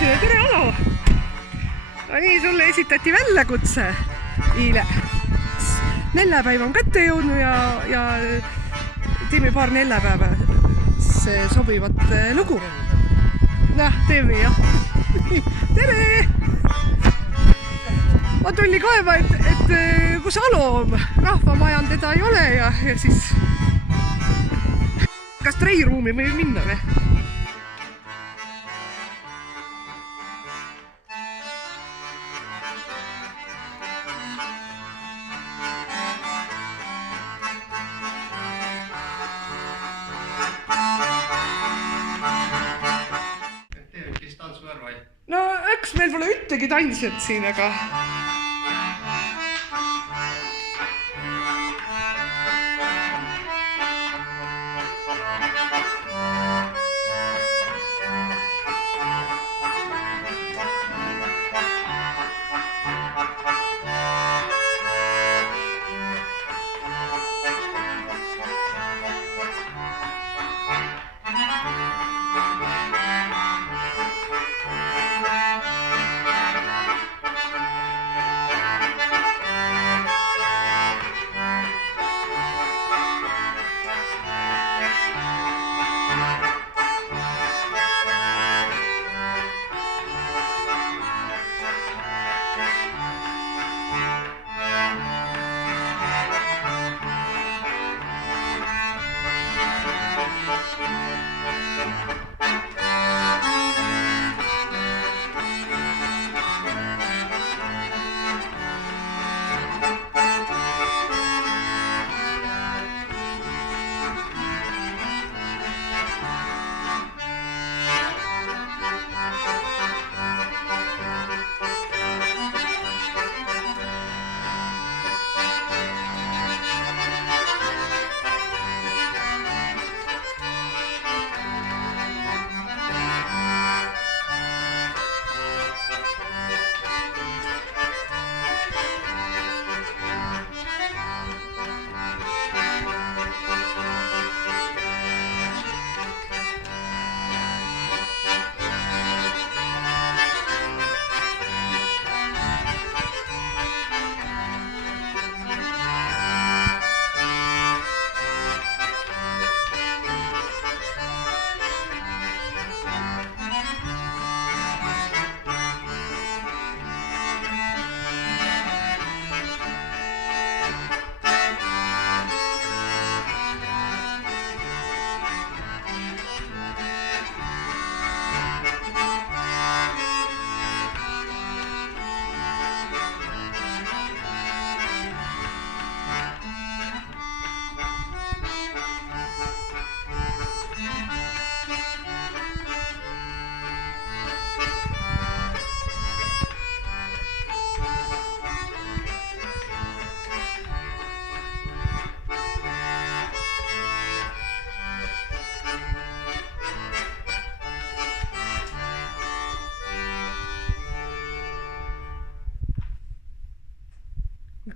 tere, Alo! No nii, sulle esitati väljakutse eile. Neljapäev on kätte jõudnud ja teeme paar neljapäeva sobivat lugu. Noh, teeme jah. Tere! Ma tuli kaeva, et kus Alo on? Rahvamajal teda ei ole ja siis... Kas treiruumi võib minna või? No eks meil pole ühtegi tantsijat siin, aga...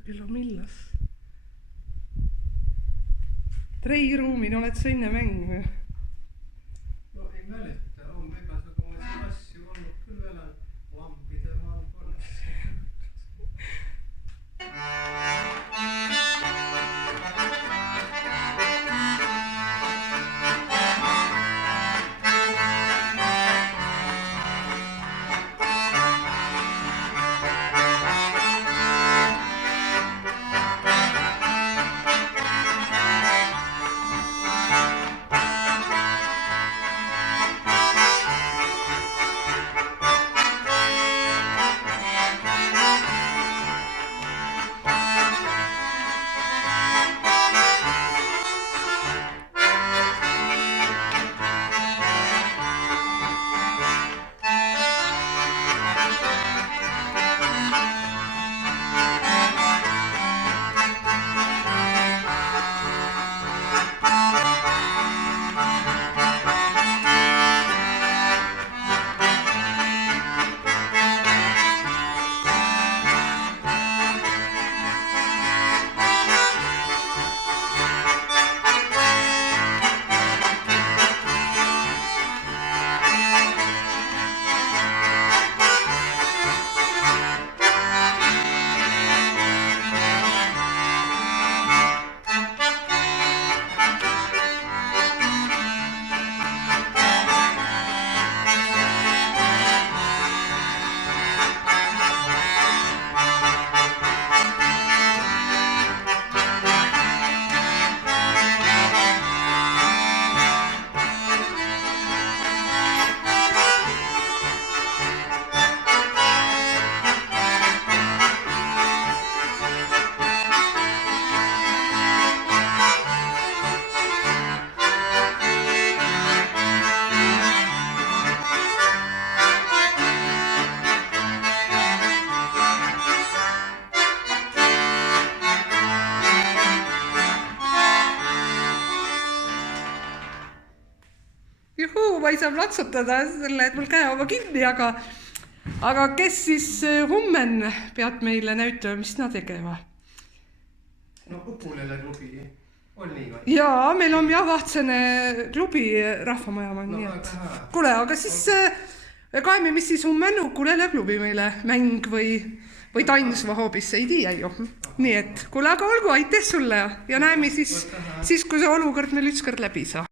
Küll on millas. Treiruumin oled sa enne mäng või? No ei mäleta, on igasugune asju olnud küll veel lampide maal korras. ma ei saa platsutada selle, et mul käe oma kinni, aga kes siis hummen pead meile näitama, mis nad tegema? No Ukulele klubi on nii või? Jaa, meil on jah Vahtsene klubi rahvamajamaa, nii et kuule, aga siis kaeme, mis siis hummen Ukulele klubi meile mäng või tantsva hoopis, ei tea ju. Nii et kuule, aga olgu, aitäh sulle ja näeme siis, kui see olukord meil ükskord läbi saa.